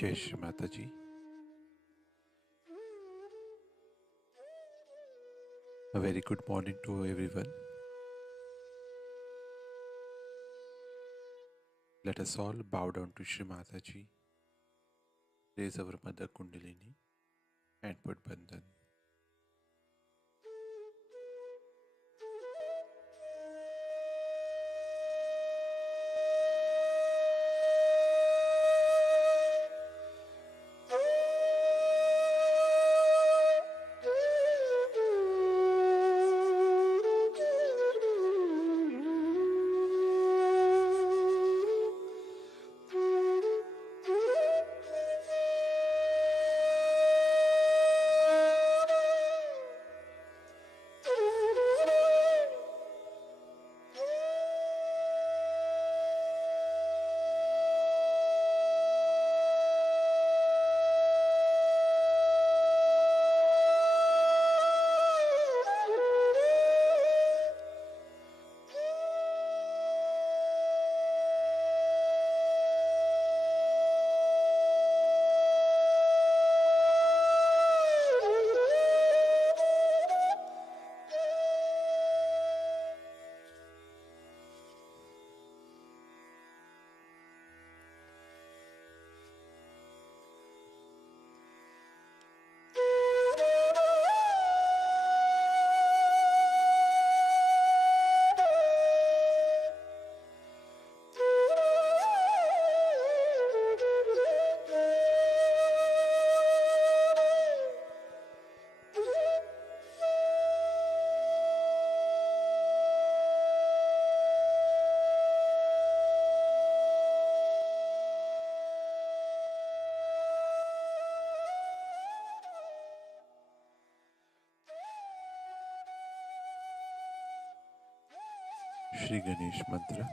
Jai Shri Mataji. A very good morning to everyone. Let us all bow down to Shri Mataji, raise our Mother Kundalini and put Bandhan. Shri Ganesh Mantra.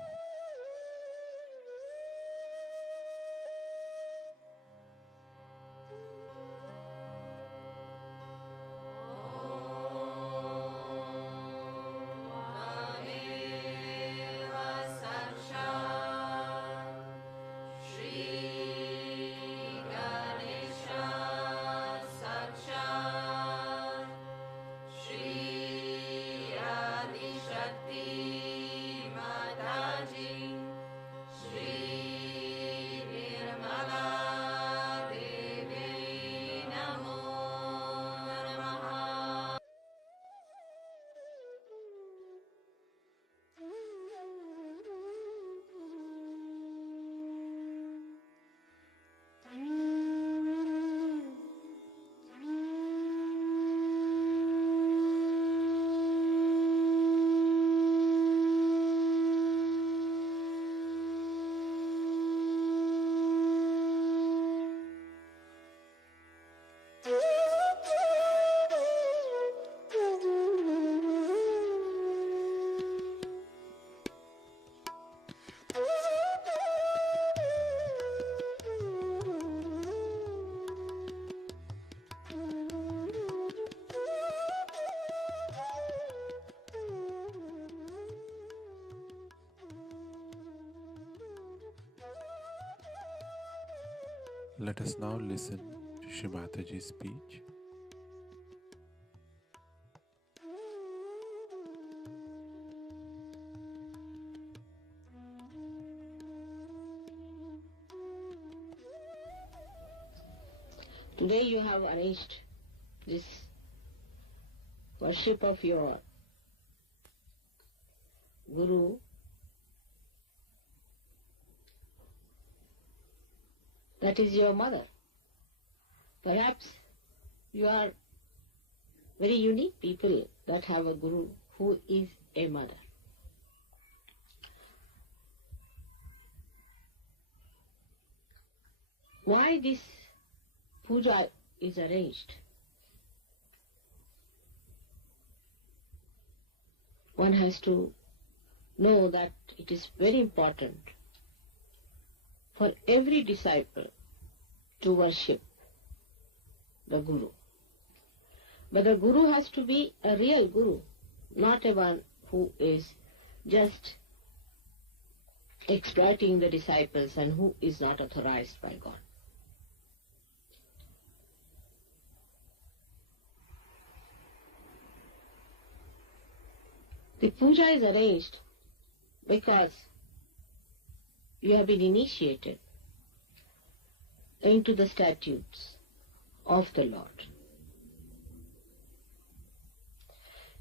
Let us now listen to Shri Mataji's speech. Today you have arranged this worship of your Guru. That is your mother. Perhaps you are very unique people that have a Guru who is a mother. Why this puja is arranged? One has to know that it is very important for every disciple to worship the Guru. But the Guru has to be a real Guru, not a one who is just exploiting the disciples and who is not authorized by God. The puja is arranged because you have been initiated into the statutes of the Lord.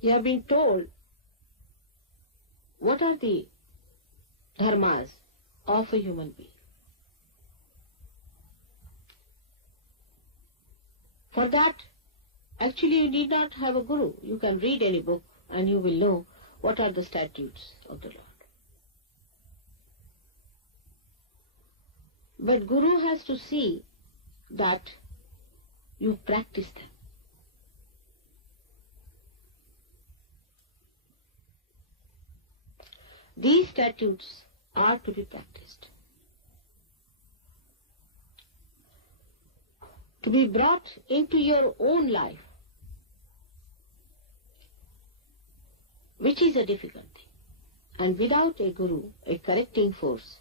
You have been told what are the dharmas of a human being. For that, actually you need not have a guru. You can read any book and you will know what are the statutes of the Lord. But Guru has to see that you practice them. These statutes are to be practiced, to be brought into your own life, which is a difficulty. And without a guru, a correcting force,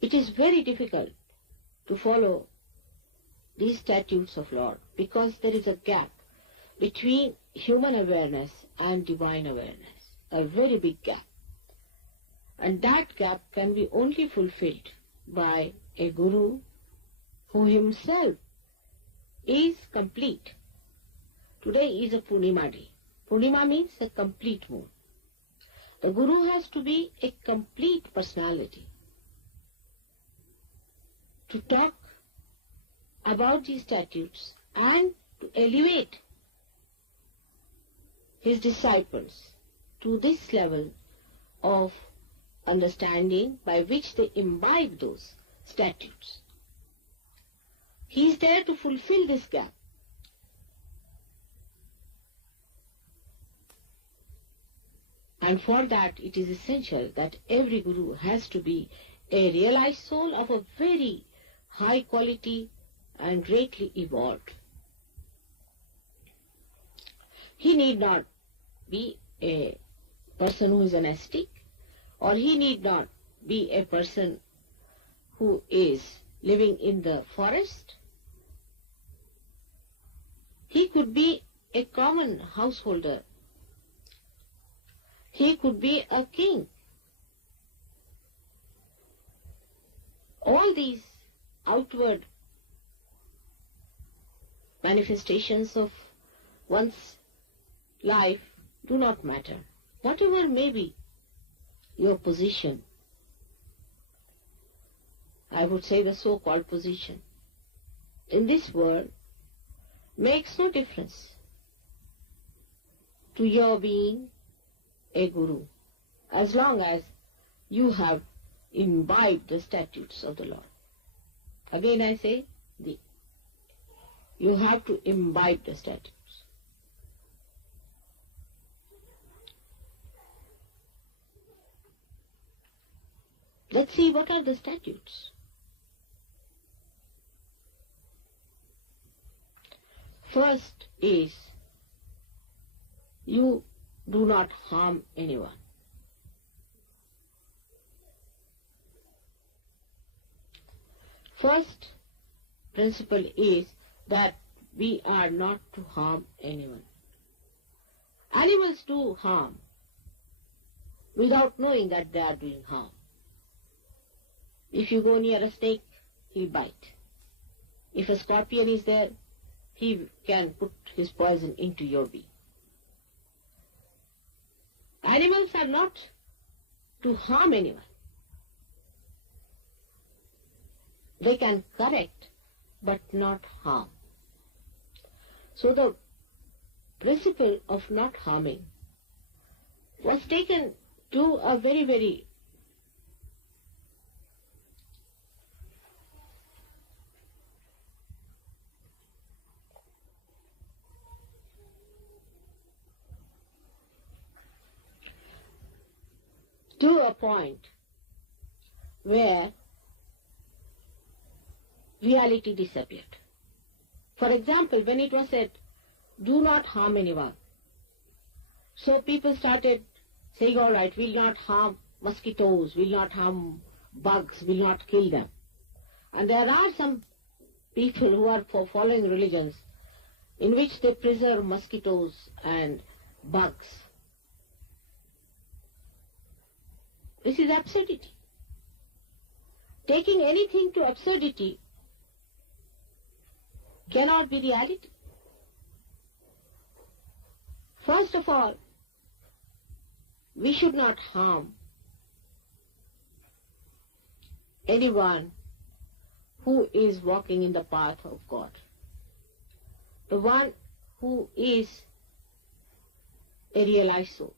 it is very difficult to follow these statutes of Lord, because there is a gap between human awareness and divine awareness, a very big gap. And that gap can be only fulfilled by a guru who himself is complete. Today is a Purnima day. Purnima means a complete moon. The guru has to be a complete personality to talk about these statutes and to elevate his disciples to this level of understanding by which they imbibe those statutes. He is there to fulfill this gap. And for that it is essential that every guru has to be a realized soul of a very high quality and greatly evolved. He need not be a person who is an ascetic, or he need not be a person who is living in the forest. He could be a common householder. He could be a king. All these outward manifestations of one's life do not matter. Whatever may be your position, I would say the so-called position, in this world makes no difference to your being a guru, as long as you have imbibed the statutes of the Lord. Again I say, you have to imbibe the statutes. Let's see what are the statutes. First is, you do not harm anyone. First principle is that we are not to harm anyone. Animals do harm without knowing that they are doing harm. If you go near a snake, he'll bite. If a scorpion is there, he can put his poison into your being. Animals are not to harm anyone. They can correct, but not harm. So the principle of not harming was taken to a very, very to a point where reality disappeared. For example, when it was said, do not harm anyone, so people started saying, all right, we'll not harm mosquitoes, we'll not harm bugs, we'll not kill them. And there are some people who are following religions in which they preserve mosquitoes and bugs. This is absurdity. Taking anything to absurdity cannot be reality. First of all, we should not harm anyone who is walking in the path of God. The one who is a realized soul.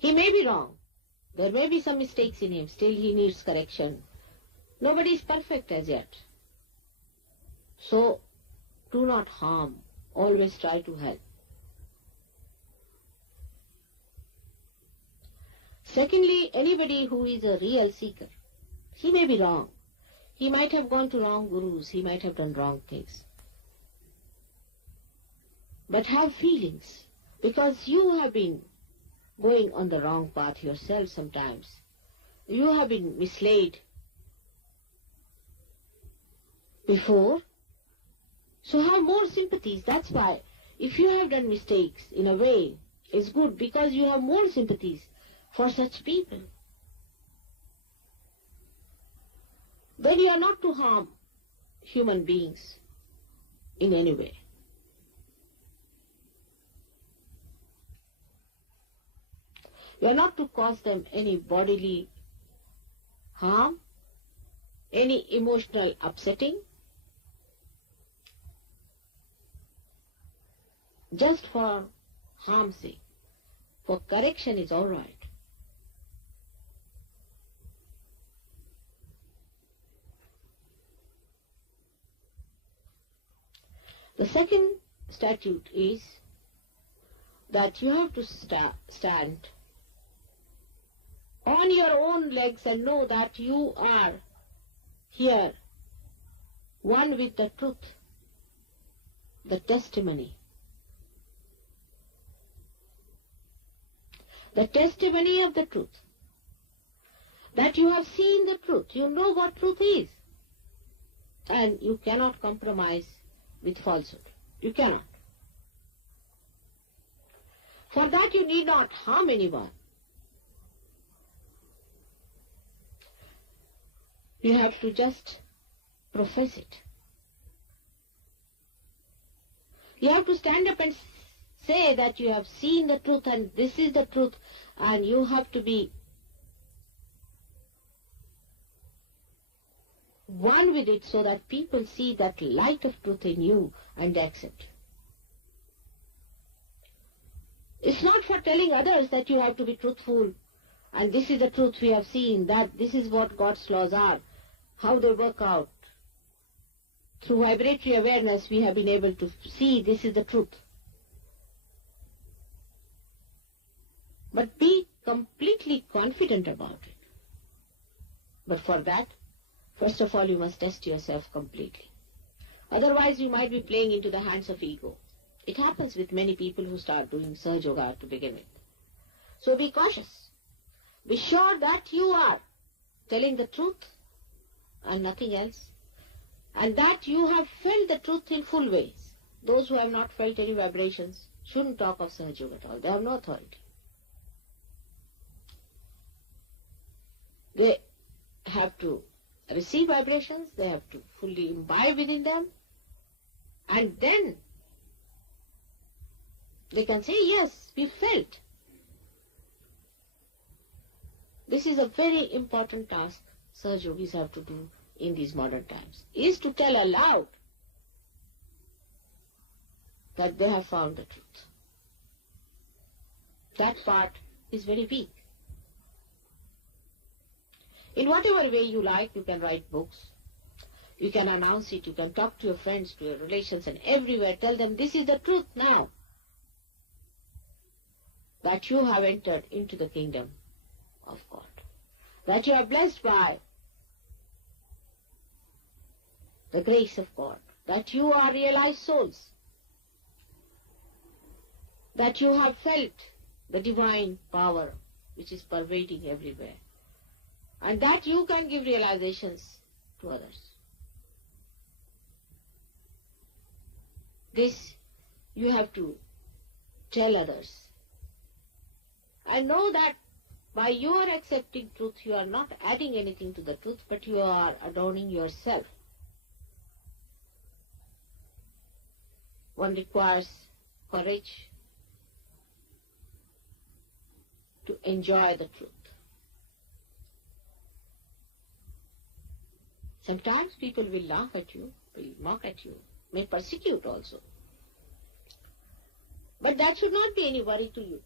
He may be wrong. There may be some mistakes in him. Still he needs correction. Nobody is perfect as yet. So, do not harm. Always try to help. Secondly, anybody who is a real seeker, he may be wrong. He might have gone to wrong gurus. He might have done wrong things. But have feelings, because you have been going on the wrong path yourself sometimes. You have been misled before. So have more sympathies. That's why if you have done mistakes, in a way, it's good because you have more sympathies for such people. Then you are not to harm human beings in any way. You are not to cause them any bodily harm, any emotional upsetting. Just for harm's sake. For correction is all right. The second statute is that you have to stand on your own legs and know that you are here, one with the truth, the testimony. The testimony of the truth. That you have seen the truth. You know what truth is. And you cannot compromise with falsehood. You cannot. For that you need not harm anyone. You have to just profess it. You have to stand up and say that you have seen the truth and this is the truth, and you have to be one with it so that people see that light of truth in you and accept. It's not for telling others that you have to be truthful and this is the truth we have seen, that this is what God's laws are, how they work out. Through vibratory awareness we have been able to see this is the truth. But be completely confident about it. But for that, first of all, you must test yourself completely. Otherwise, you might be playing into the hands of ego. It happens with many people who start doing Sahaja Yoga to begin with. So be cautious. Be sure that you are telling the truth and nothing else. And that you have felt the truth in full ways. Those who have not felt any vibrations shouldn't talk of Sahaja Yoga at all. They have no authority. They have to receive vibrations, they have to fully imbibe within them, and then they can say, yes, we felt. This is a very important task Sahaja Yogis have to do in these modern times, is to tell aloud that they have found the truth. That part is very weak. In whatever way you like, you can write books, you can announce it, you can talk to your friends, to your relations, and everywhere tell them this is the truth now, that you have entered into the kingdom of God, that you are blessed by the grace of God, that you are realized souls, that you have felt the divine power which is pervading everywhere, and that you can give realizations to others. This you have to tell others. And know that by your accepting truth, you are not adding anything to the truth, but you are adorning yourself. One requires courage to enjoy the truth. Sometimes people will laugh at you, will mock at you, may persecute also. But that should not be any worry to you,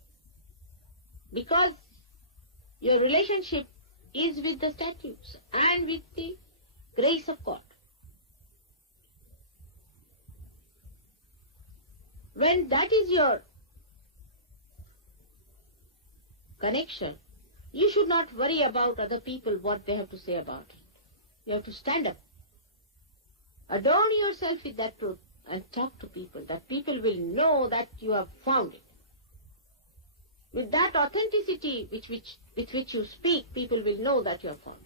because your relationship is with the statutes and with the grace of God. When that is your connection, you should not worry about other people, what they have to say about it. You have to stand up, adorn yourself with that truth, and talk to people, that people will know that you have found it. With that authenticity with which you speak, people will know that you have found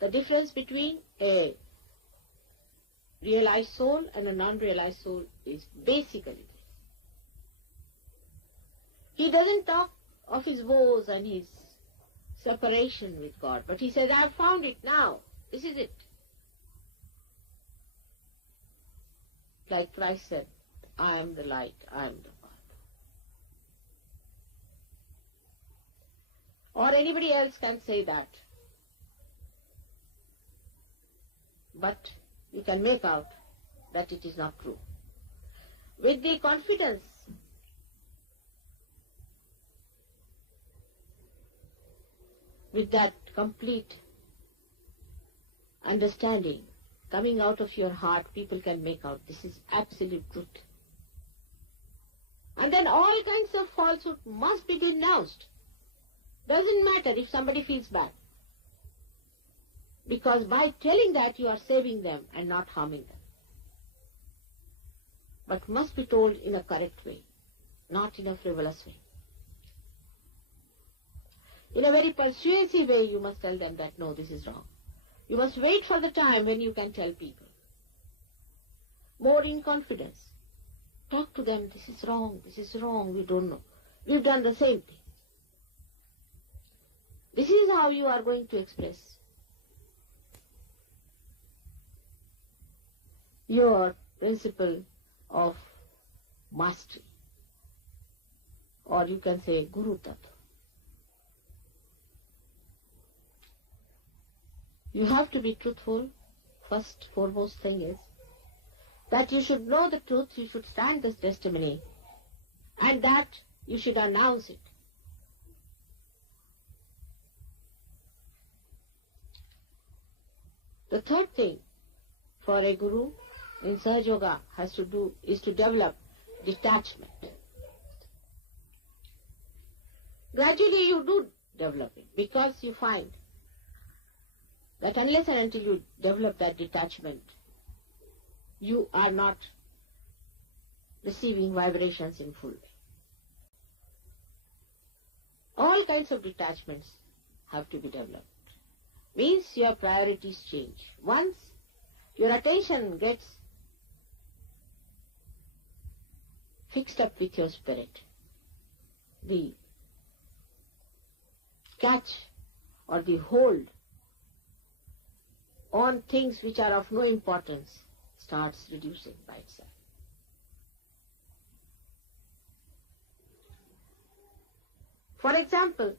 it. The difference between a realized soul and a non-realized soul is basically this. He doesn't talk of his woes and his separation with God, but he says, I have found it now. This is it. Like Christ said, I am the light, I am the path. Or anybody else can say that. But you can make out that it is not true. With the confidence with that complete understanding coming out of your heart, people can make out this is absolute truth. And then all kinds of falsehood must be denounced. Doesn't matter if somebody feels bad. Because by telling that, you are saving them and not harming them. But must be told in a correct way, not in a frivolous way. In a very persuasive way, you must tell them that, no, this is wrong. You must wait for the time when you can tell people. More in confidence. Talk to them, this is wrong, we don't know. We've done the same thing. This is how you are going to express your principle of mastery. Or you can say Guru Tattva. You have to be truthful. First, foremost thing is that you should know the truth, you should stand this testimony, and that you should announce it. The third thing for a guru in Sahaja Yoga has to do is to develop detachment. Gradually you do develop it, because you find that unless and until you develop that detachment, you are not receiving vibrations in full way. All kinds of detachments have to be developed. Means your priorities change. Once your attention gets fixed up with your spirit, the catch or the hold on things which are of no importance starts reducing by itself. For example,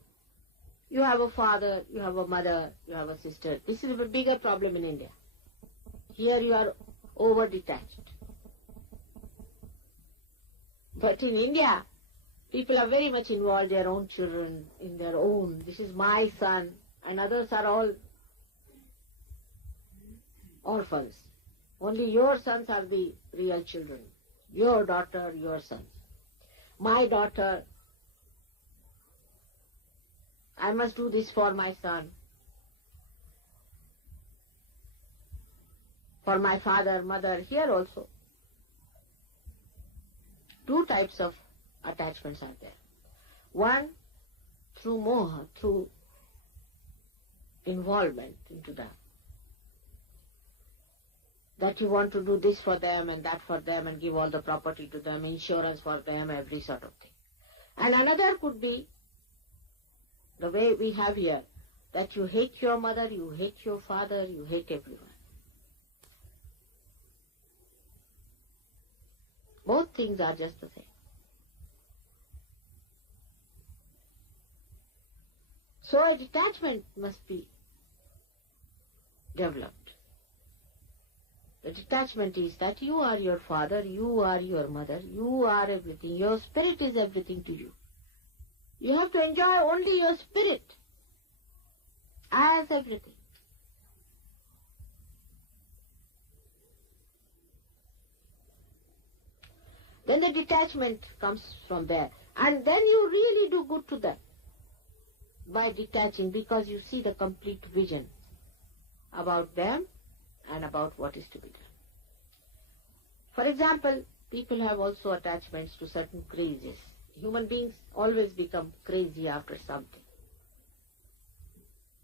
you have a father, you have a mother, you have a sister. This is a bigger problem in India. Here you are over-detached. But in India, people are very much involved, their own children, in their own. This is my son, and others are all orphans. Only your sons are the real children. Your daughter, your sons. My daughter, I must do this for my son. For my father, mother, here also. Two types of attachments are there. One, through moha, through involvement into that. that you want to do this for them and that for them and give all the property to them, insurance for them, every sort of thing. And another could be the way we have here, that you hate your mother, you hate your father, you hate everyone. Both things are just the same. So a detachment must be developed. The detachment is that you are your father, you are your mother, you are everything. Your spirit is everything to you. You have to enjoy only your spirit as everything. Then the detachment comes from there. And then you really do good to them by detaching, because you see the complete vision about them and about what is to be done. For example, people have also attachments to certain crazes. Human beings always become crazy after something.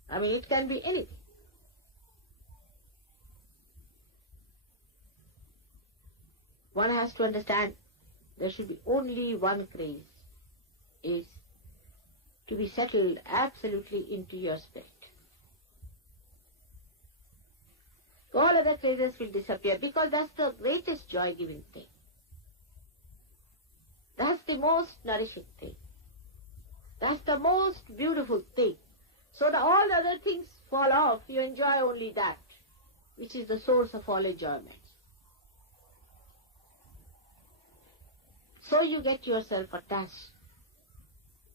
I mean, it can be anything. One has to understand there should be only one craze, is to be settled absolutely into your spirit. All other crazes will disappear, because that's the greatest joy-giving thing. That's the most nourishing thing. That's the most beautiful thing. So all the other things fall off. You enjoy only that, which is the source of all enjoyment. So you get yourself attached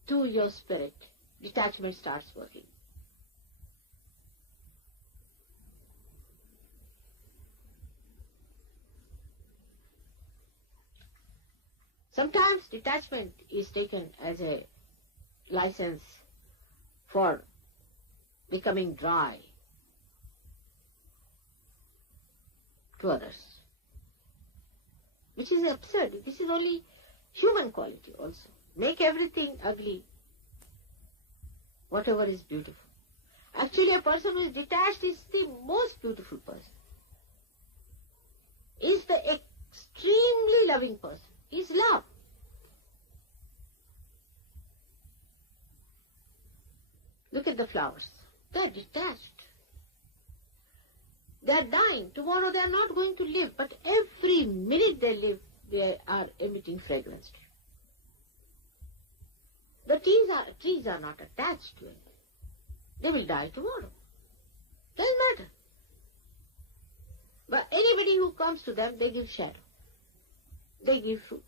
to your spirit. Detachment starts working. Sometimes detachment is taken as a license for becoming dry to others, which is absurd. This is only human quality also. Make everything ugly, whatever is beautiful. Actually, a person who is detached is the most beautiful person, is the extremely loving person, is love. Look at the flowers. They are detached. They are dying. Tomorrow they are not going to live, but every minute they live, they are emitting fragrance. The trees are not attached to it. They will die tomorrow. Doesn't matter. But anybody who comes to them, they give shadow. They give fruits.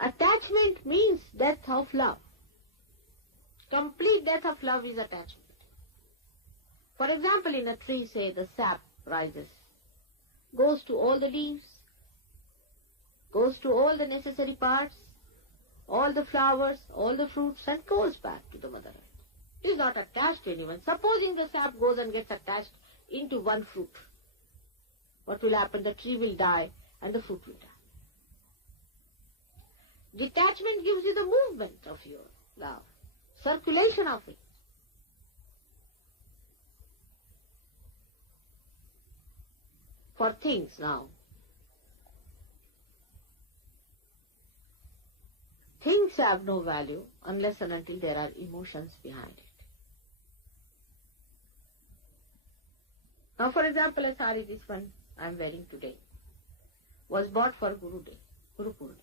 Attachment means death of love. Complete death of love is attachment. For example, in a tree, say, the sap rises, goes to all the leaves, goes to all the necessary parts, all the flowers, all the fruits, and goes back to the mother earth. It is not attached to anyone. Supposing the sap goes and gets attached into one fruit, what will happen? The tree will die and the fruit will die. Detachment gives you the movement of your love, circulation of it. For things now. Things have no value unless and until there are emotions behind it. Now, for example, a sari, this one I am wearing today, was bought for Guru Day, Guru Purnima.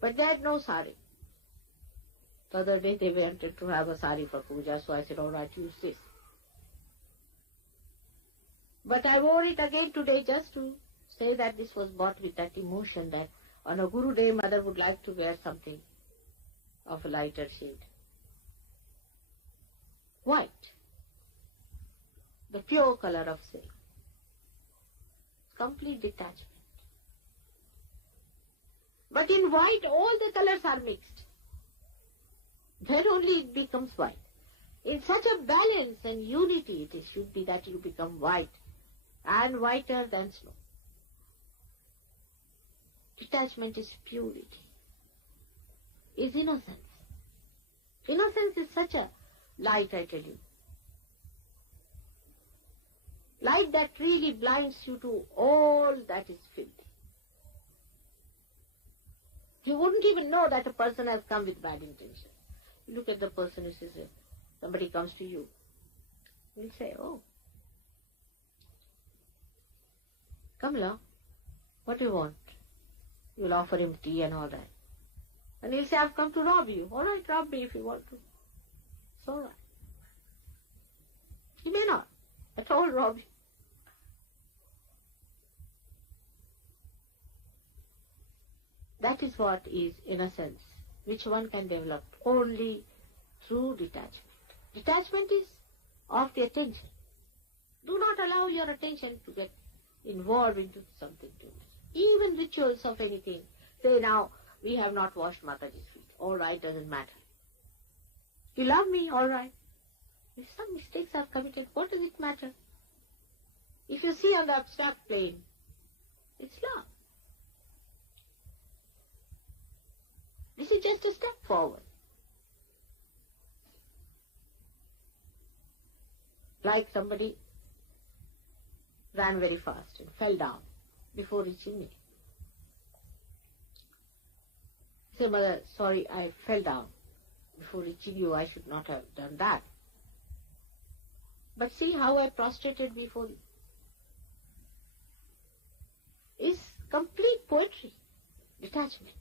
But they had no sari. The other day they wanted to have a sari for puja, so I said, all right, use this. But I wore it again today just to say that this was bought with that emotion that on a Guru Day, mother would like to wear something of a lighter shade. White, the pure color of silk. Complete detachment. But in white, all the colors are mixed. Then only it becomes white. In such a balance and unity, it should be that you become white and whiter than snow. Detachment is purity, is innocence. Innocence is such a light, I tell you. Light that really blinds you to all that is filthy. You wouldn't even know that a person has come with bad intentions. You look at the person who says, somebody comes to you, you'll say, oh, come along, what do you want? You'll offer him tea and all that. And he'll say, I've come to rob you. All right, rob me if you want to. It's all right. He may not at all rob you. That is what is innocence, which one can develop only through detachment. Detachment is of the attention. Do not allow your attention to get involved into something too much. Even rituals of anything. Say now, we have not washed Mataji's feet. All right, doesn't matter. You love me, all right. If some mistakes are committed, what does it matter? If you see on the abstract plane, it's love. This is just a step forward. Like somebody ran very fast and fell down before reaching me. Say, Mother, sorry, I fell down before reaching you. I should not have done that. But see how I prostrated before you. It's complete poetry, detachment.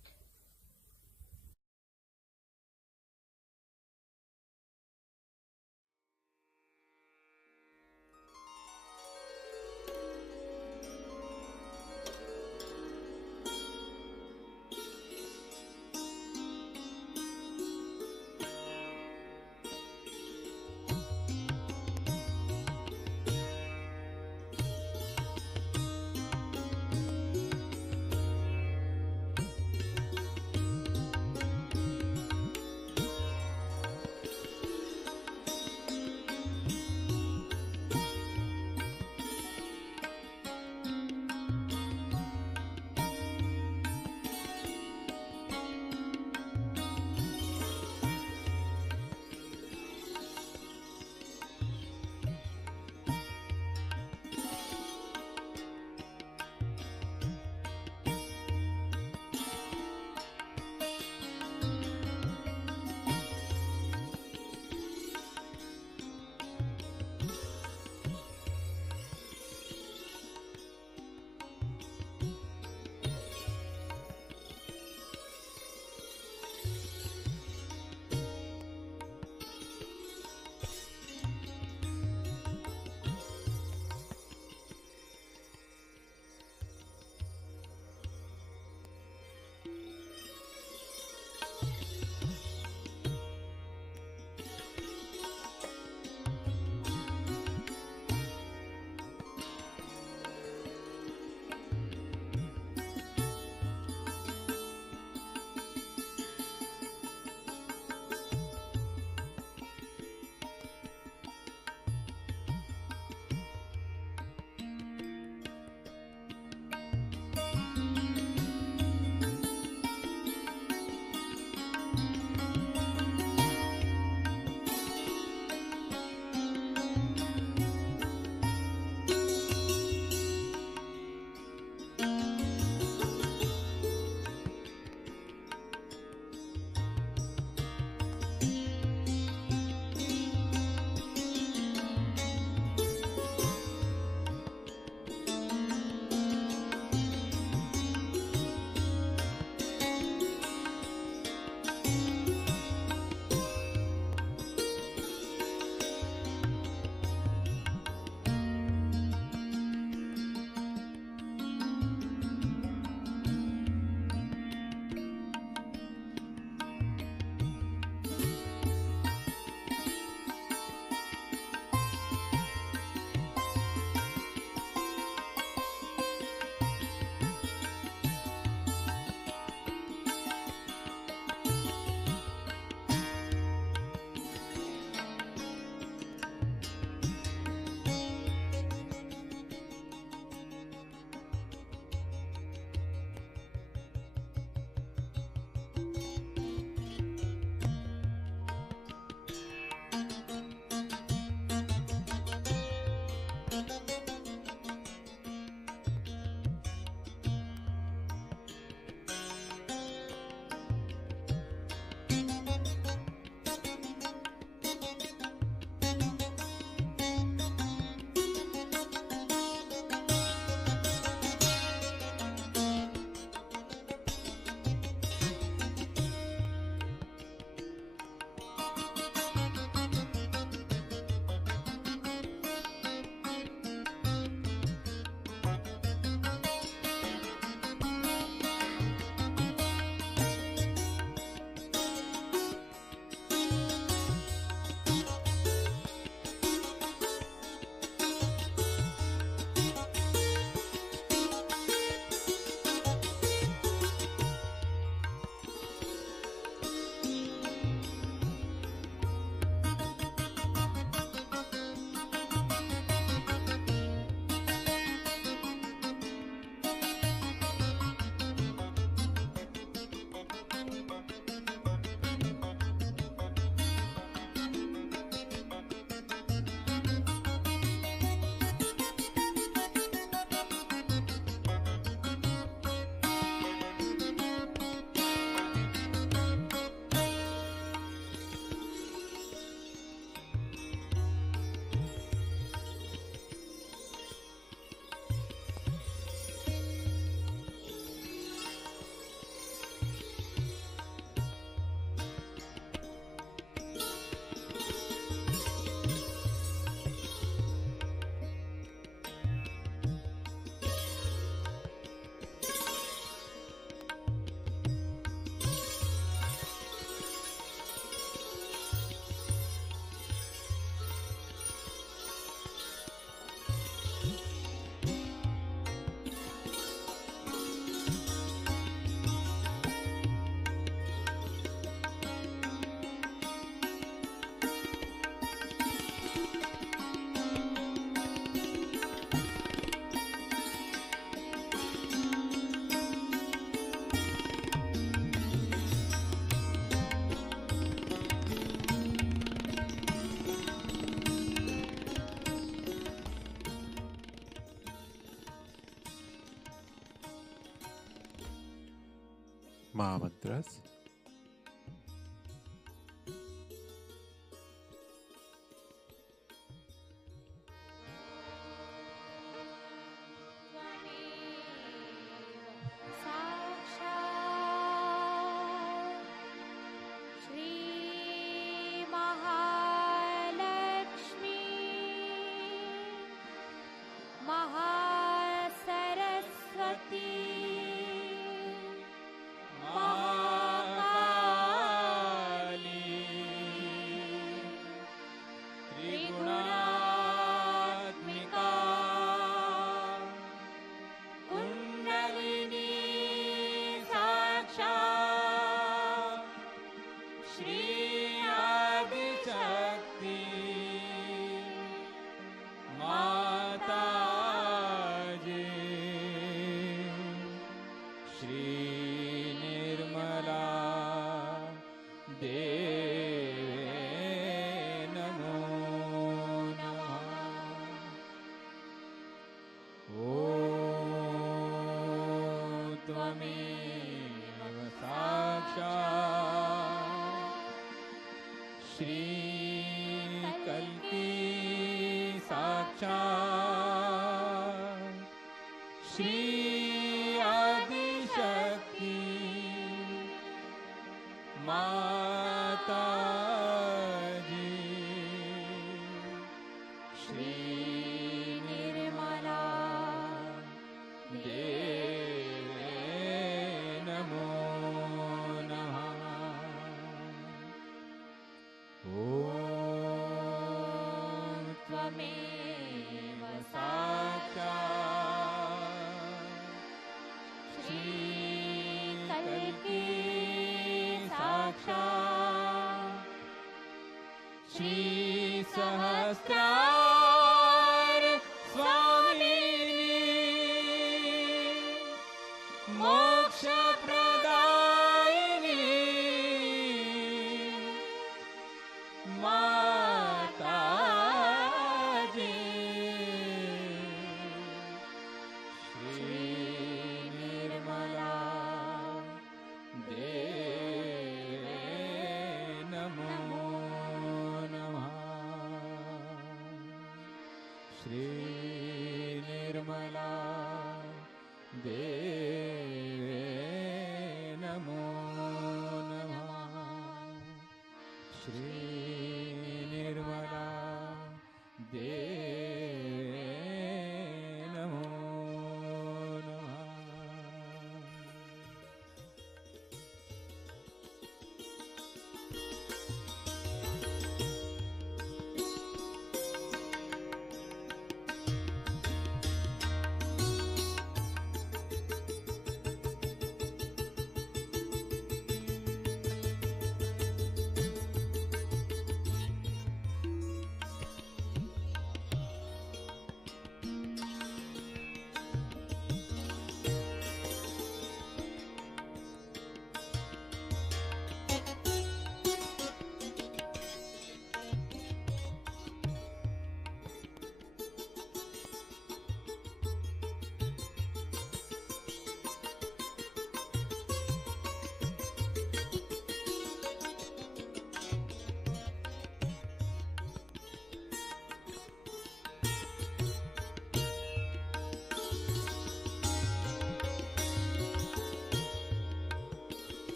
Mahamantras.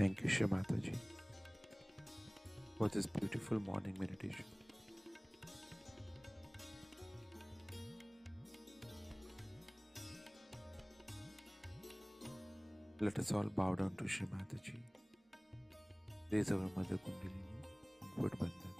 Thank you, Shri Mataji, for this beautiful morning meditation. Let us all bow down to Shri Mataji. Raise our Mother Kundalini and put Bandhan.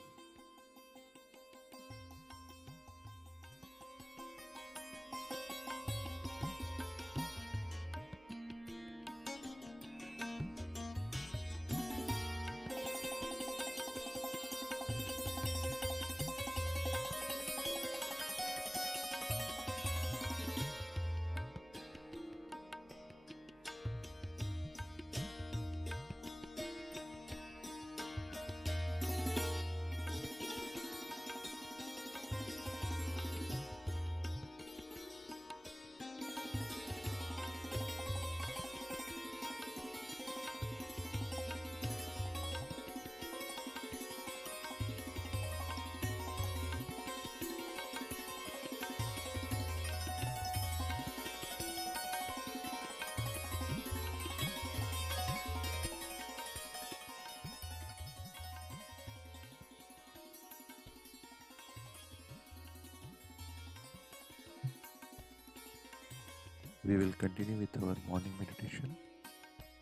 We will continue with our morning meditation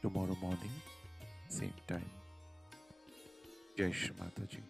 tomorrow morning, same time. Jai Shri Mataji.